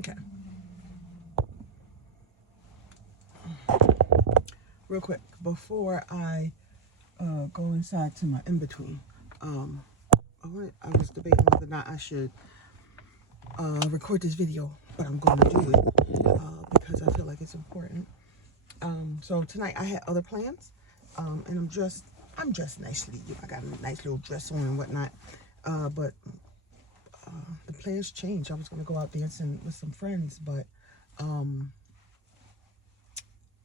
Okay. Real quick, before I go inside to my in between, um, I was debating whether or not I should record this video, but I'm going to do it because I feel like it's important. So tonight I had other plans, and I'm dressed nicely. I got a nice little dress on and whatnot, but the plans changed. I was going to go out dancing with some friends, but um,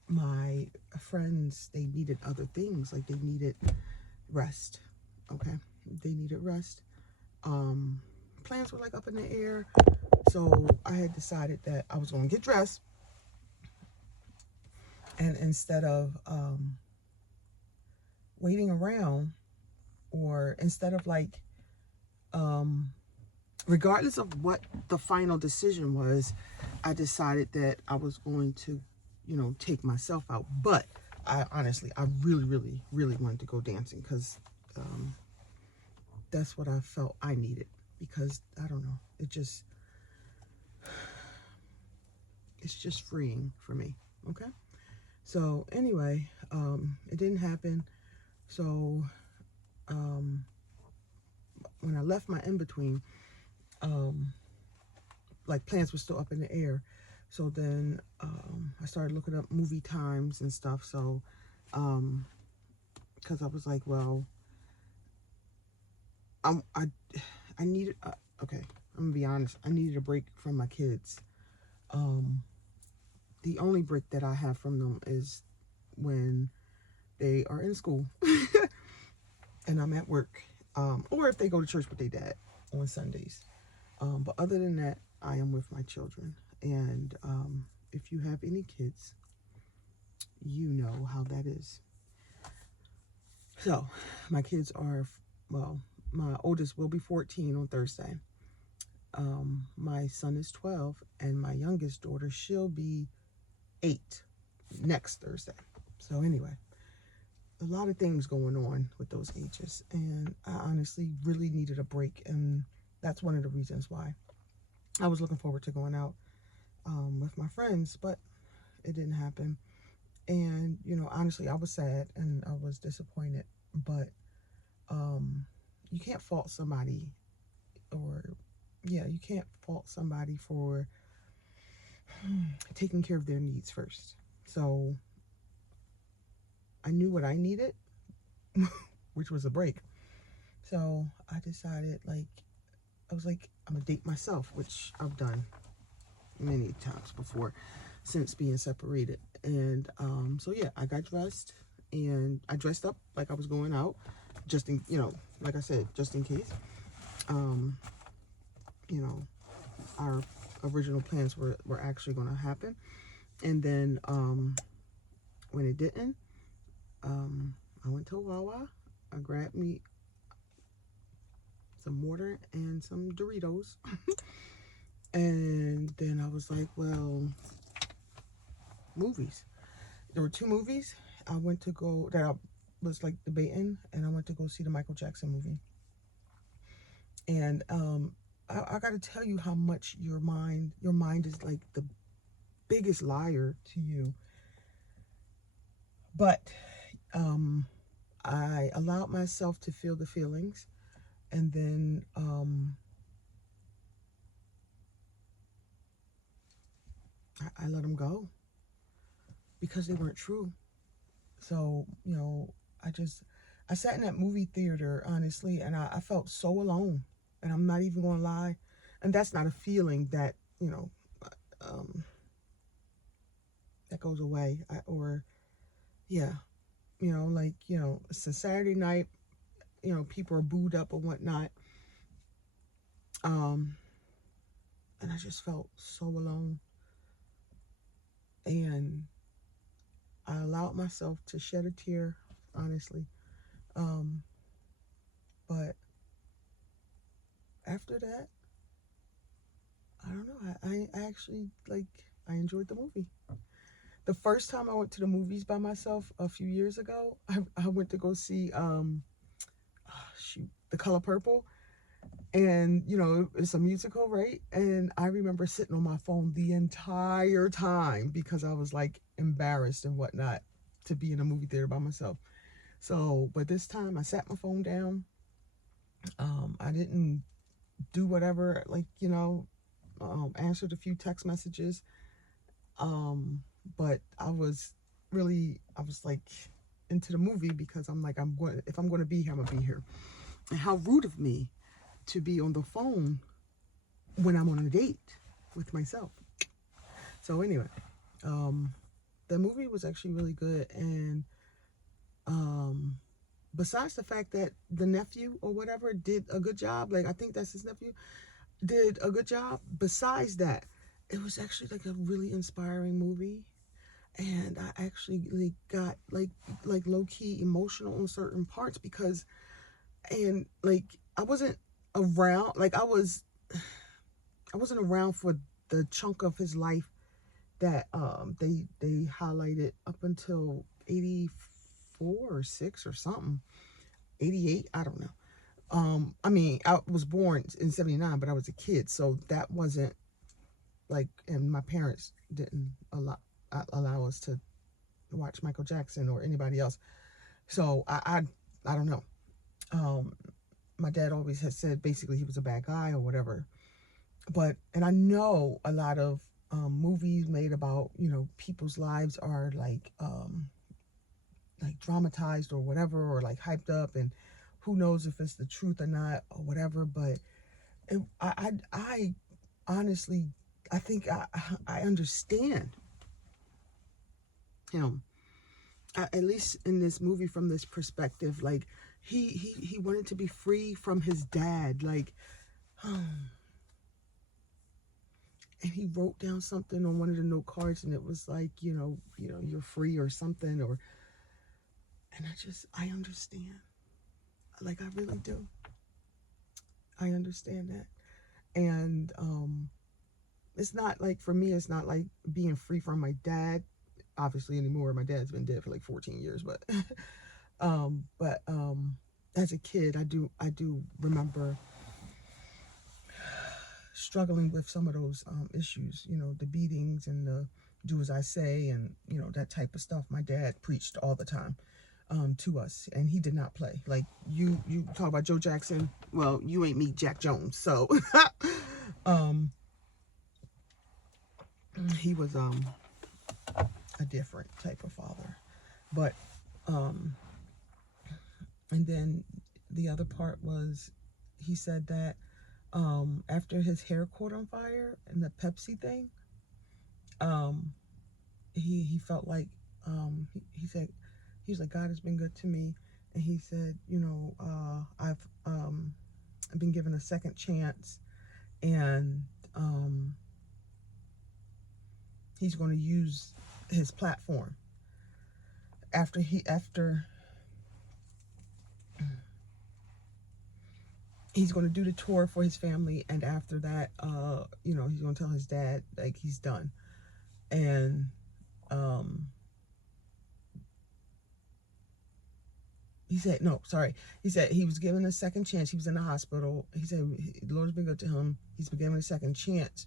my friends, they needed other things. Like they needed rest. Okay, they needed rest. Um, Plans were like up in the air, so I had decided that I was going to get dressed, and instead of waiting around, or instead of like regardless of what the final decision was, I decided that I was going to, take myself out. But I honestly, I really wanted to go dancing because that's what I felt I needed. Because I don't know, it's just freeing for me. Okay. So anyway, it didn't happen. So when I left my in between, like plans were still up in the air. So then I started looking up movie times and stuff. So because I was like, well, I needed okay. I'm gonna be honest. I needed a break from my kids. Um, the only break that I have from them is when they are in school and I'm at work, or if they go to church with their dad on Sundays. But other than that, I am with my children. And if you have any kids, you know how that is. So my kids are, well, my oldest will be 14 on Thursday. My son is 12, and my youngest daughter, she'll be 8 next Thursday. So anyway, a lot of things going on with those ages, and I honestly really needed a break, and that's one of the reasons why I was looking forward to going out with my friends, but it didn't happen. And honestly, I was sad and I was disappointed, but you can't fault somebody, or yeah, you can't fault somebody for taking care of their needs first. So I knew what I needed, which was a break. So I decided, like, I was like, I'm gonna date myself, which I've done many times before since being separated. And so yeah, I got dressed, and I dressed up like I was going out, just in, like I said, just in case. Um, you know, our original plans were actually going to happen. And then when it didn't, I went to Wawa. I grabbed me some water and some Doritos. And then I was like, well, movies. There were two movies I went to go that I was like debating, and I went to go see the Michael Jackson movie. And I got to tell you how much your mind is like the biggest liar to you. But I allowed myself to feel the feelings, and then I let them go because they weren't true. So I sat in that movie theater, honestly, and I felt so alone. And I'm not even going to lie. And that's not a feeling that, um, that goes away. Yeah, like, it's a Saturday night, people are booed up or whatnot. Um, and I just felt so alone. And I allowed myself to shed a tear, honestly. Um, but after that, I don't know. I actually, like, I enjoyed the movie. The first time I went to the movies by myself a few years ago, I went to go see, The Color Purple. And, you know, it's a musical, right? And I remember sitting on my phone the entire time because I was like embarrassed and whatnot to be in a movie theater by myself. So, but this time I sat my phone down. I didn't do whatever, like, you know, answered a few text messages. Um, but I was like into the movie because I'm like, if I'm going to be here, I'm going to be here. And how rude of me to be on the phone when I'm on a date with myself. So anyway, um, the movie was actually really good, and um, besides the fact that the nephew or whatever did a good job, like I think that's his nephew, did a good job. Besides that, it was actually like a really inspiring movie, and I actually like got like low key emotional on certain parts because and like I wasn't around like I wasn't around for the chunk of his life that they highlighted up until 84 or 6 or something. 88, I don't know. I mean, I was born in 79, but I was a kid, so that wasn't like, and my parents didn't allow us to watch Michael Jackson or anybody else. So I don't know. Um, my dad always had said basically he was a bad guy or whatever. But and I know a lot of movies made about, you know, people's lives are like dramatized or whatever, or like hyped up, and who knows if it's the truth or not or whatever. But I honestly, I think I understand him, at least in this movie, from this perspective. Like he wanted to be free from his dad, like and he wrote down something on one of the note cards, and it was like, you're free or something. Or and I understand, like I really do. I understand that. And it's not like, for me, it's not like being free from my dad obviously anymore. My dad's been dead for like 14 years, but but as a kid, I do remember struggling with some of those issues, the beatings and the do as I say, and that type of stuff. My dad preached all the time to us, and he did not play. Like, you talk about Joe Jackson, well, you ain't meet Jack Jones. So um he was a different type of father. But um and then the other part was, he said that after his hair caught on fire and the Pepsi thing, um he felt like he said, he was like, God has been good to me. And he said, I've been given a second chance, and he's going to use his platform after he's going to do the tour for his family, and after that, he's going to tell his dad like he's done. And um he said, no, sorry. He said he was given a second chance. He was in the hospital. He said the Lord's been good to him. He's been given a second chance,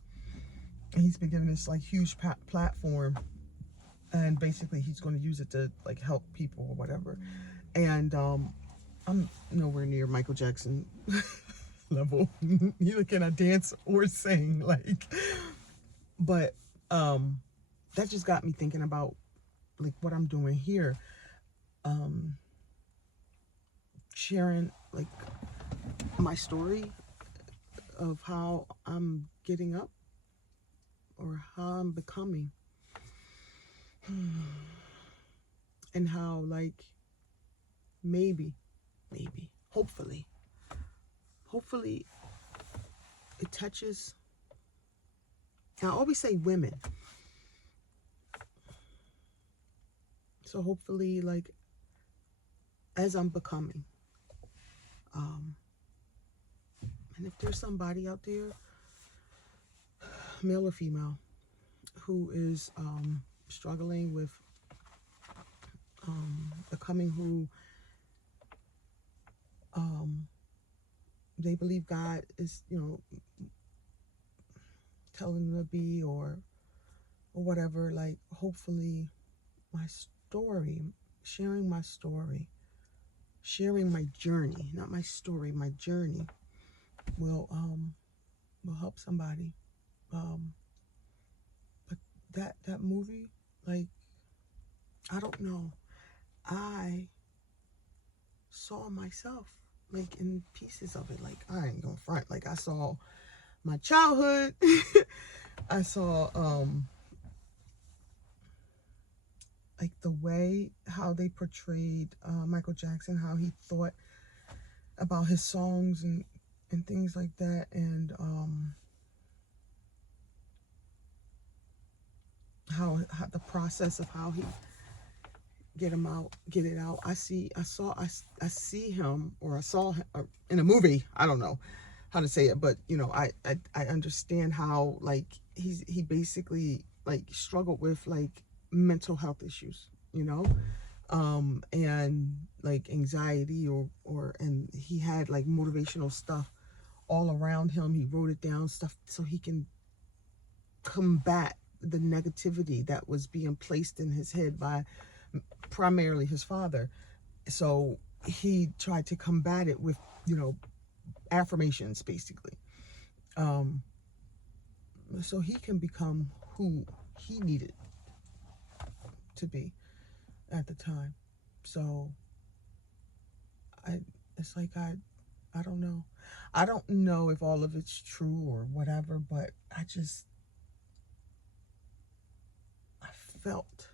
and he's been given this like huge platform, and basically he's going to use it to like help people or whatever. And I'm nowhere near Michael Jackson level. Neither can I dance or sing, like. But that just got me thinking about like what I'm doing here, um, sharing like my story of how I'm getting up or how I'm becoming, and how like maybe, hopefully it touches. I always say women. So hopefully, like, as I'm becoming, um, and if there's somebody out there, male or female, who is struggling with becoming who um, they believe God is, telling them to be, or whatever. Like, hopefully my story, sharing my story, sharing my journey, not my story, my journey will help somebody. But that movie, like, I don't know, I saw myself like in pieces of it. Like, I ain't gonna front, like I saw my childhood. I saw like the way how they portrayed Michael Jackson, how he thought about his songs and things like that, and how the process of how he get it out. I see him, or I saw him in a movie. I don't know how to say it, but I understand how, like, he basically, like, struggled with, like, mental health issues, and like anxiety, and he had like motivational stuff all around him. He wrote it down, stuff, so he can combat the negativity that was being placed in his head by primarily his father. So he tried to combat it with, affirmations, basically, so he can become who he needed to be at the time. So it's like, I don't know. I don't know if all of it's true or whatever, but I felt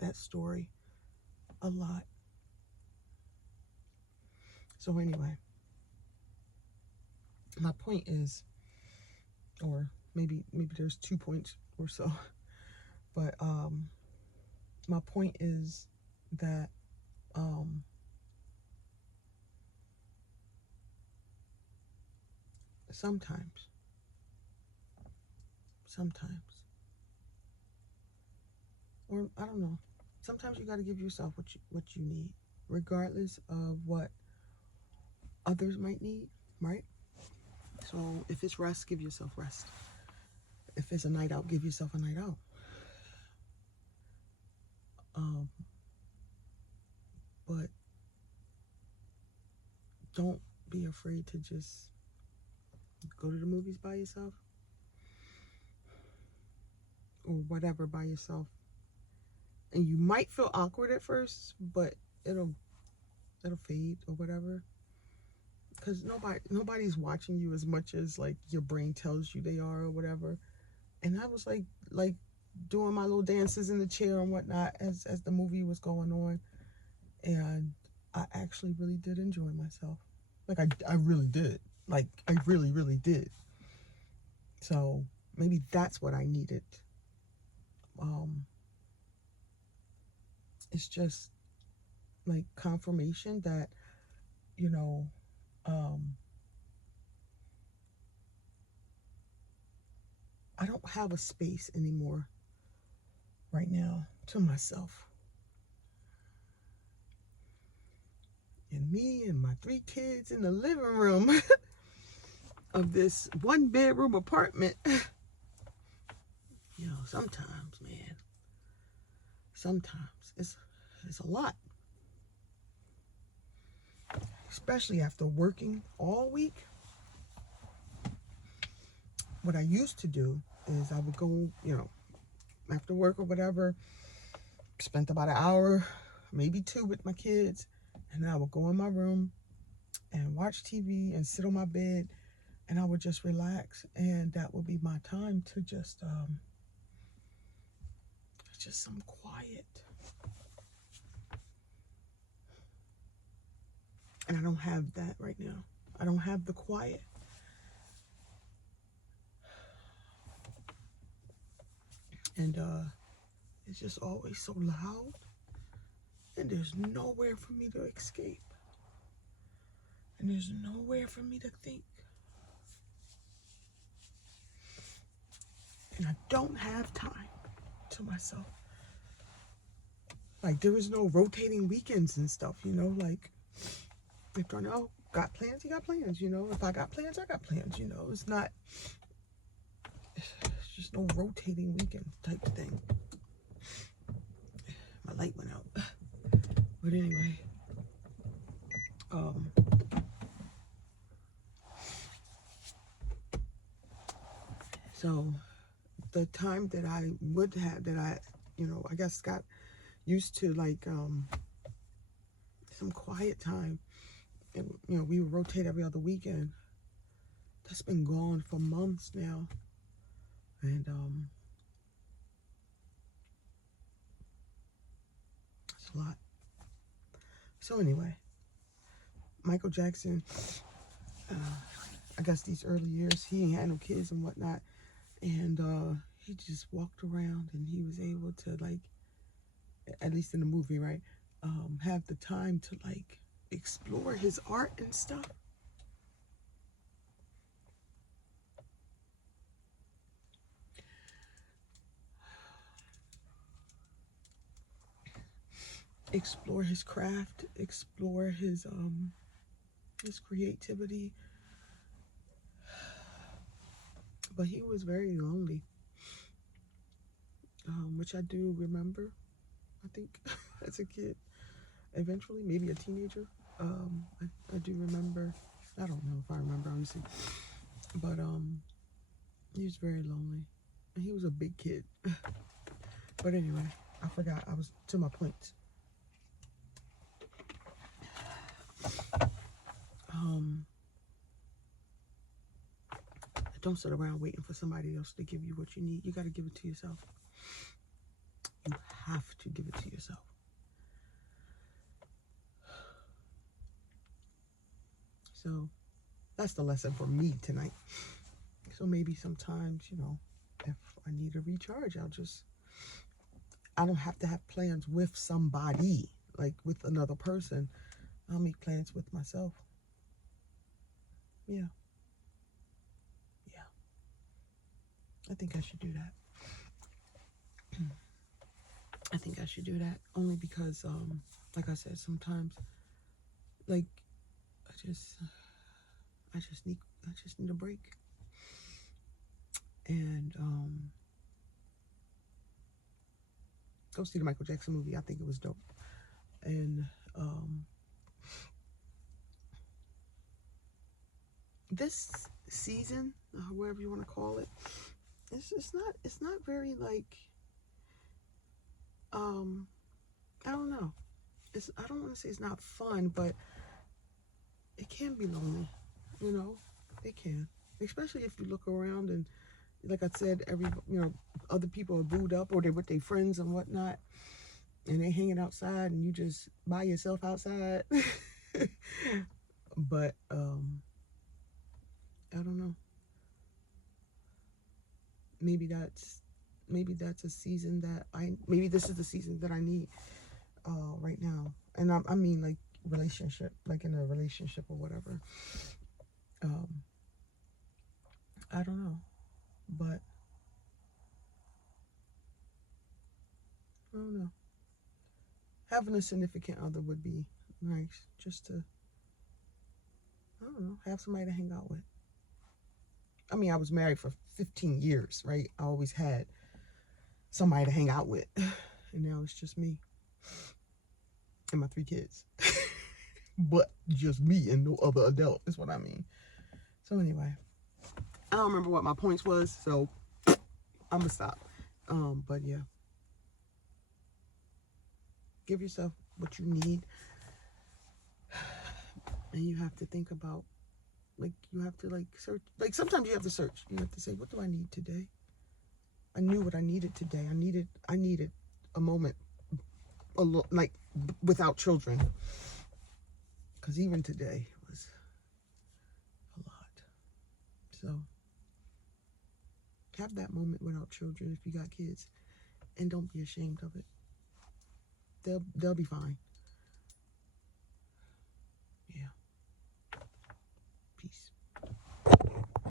that story a lot. So anyway, my point is, or maybe there's 2 points or so, but my point is that sometimes, or I don't know, sometimes you got to give yourself what you need, regardless of what others might need, right? So if it's rest, give yourself rest. If it's a night out, give yourself a night out. But don't be afraid to just go to the movies by yourself, or whatever, by yourself. And you might feel awkward at first, but it'll fade or whatever, because nobody's watching you as much as, like, your brain tells you they are or whatever. And I was like doing my little dances in the chair and whatnot as the movie was going on, and I actually really did enjoy myself. Like, I really did. Like, I really, really did. So maybe that's what I needed. It's just like confirmation that, I don't have a space anymore right now to myself. And me and my 3 kids in the living room of this 1-bedroom apartment. Sometimes, man, it's a lot. Especially after working all week. What I used to do is I would go, after work or whatever, spent about an hour, maybe 2 with my kids, and then I would go in my room and watch TV and sit on my bed, and I would just relax, and that would be my time to just some quiet. And I don't have that right now. I don't have the quiet. And it's just always so loud, and there's nowhere for me to escape, and there's nowhere for me to think. And I don't have time to myself. Like, there is no rotating weekends and stuff, like, if I know got plans, you got plans, you know. If I got plans, I got plans, you know. It's just no rotating weekend type of thing. My light went out. But anyway, so the time that I would have, that I, you know, I guess got used to, like, some quiet time, and, you know, we would rotate every other weekend. That's been gone for months now. And, it's a lot. So anyway, Michael Jackson, I guess these early years, he ain't had no kids and whatnot. And he just walked around, and he was able to, like, at least in the movie, right, have the time to, like, explore his art and stuff. Explore his craft, explore his creativity. But he was very lonely, which I do remember, I think, as a kid. Eventually, maybe a teenager. I do remember. I don't know if I remember, honestly. But he was very lonely. And he was a big kid. But anyway, I forgot. I was to my point. Don't sit around waiting for somebody else to give you what you need. You got to give it to yourself. You have to give it to yourself. So that's the lesson for me tonight. So maybe sometimes, you know, if I need a recharge, I don't have to have plans with somebody, like with another person. I'll make plans with myself. Yeah. Yeah. I think I should do that. I think I should do that only because, like I said, sometimes, like, I just need a break. And go see the Michael Jackson movie. I think it was dope. And this season, whatever you want to call it, it's not very, like, I don't know. I don't want to say it's not fun, but it can be lonely, you know. It can, especially if you look around and, like I said, other people are booed up, or they're with their friends and whatnot, and they hanging outside, and you just by yourself outside. But I don't know. Maybe that's a season that maybe this is the season that I need right now. And I mean, like, relationship, like in a relationship or whatever. I don't know, but I don't know. Having a significant other would be nice, just to, I don't know, have somebody to hang out with. I mean, I was married for 15 years, right? I always had somebody to hang out with. And now it's just me and my 3 kids. But just me and no other adult is what I mean. So anyway, I don't remember what my points was, so I'm gonna stop. But yeah, give yourself what you need, and you have to think about, like, you have to, like, search. Like, sometimes you have to search. You have to say, what do I need today? I knew what I needed today. I needed a moment, like, without children, because even today was a lot. So have that moment without children if you got kids, and don't be ashamed of it. They'll be fine. Yeah. Peace.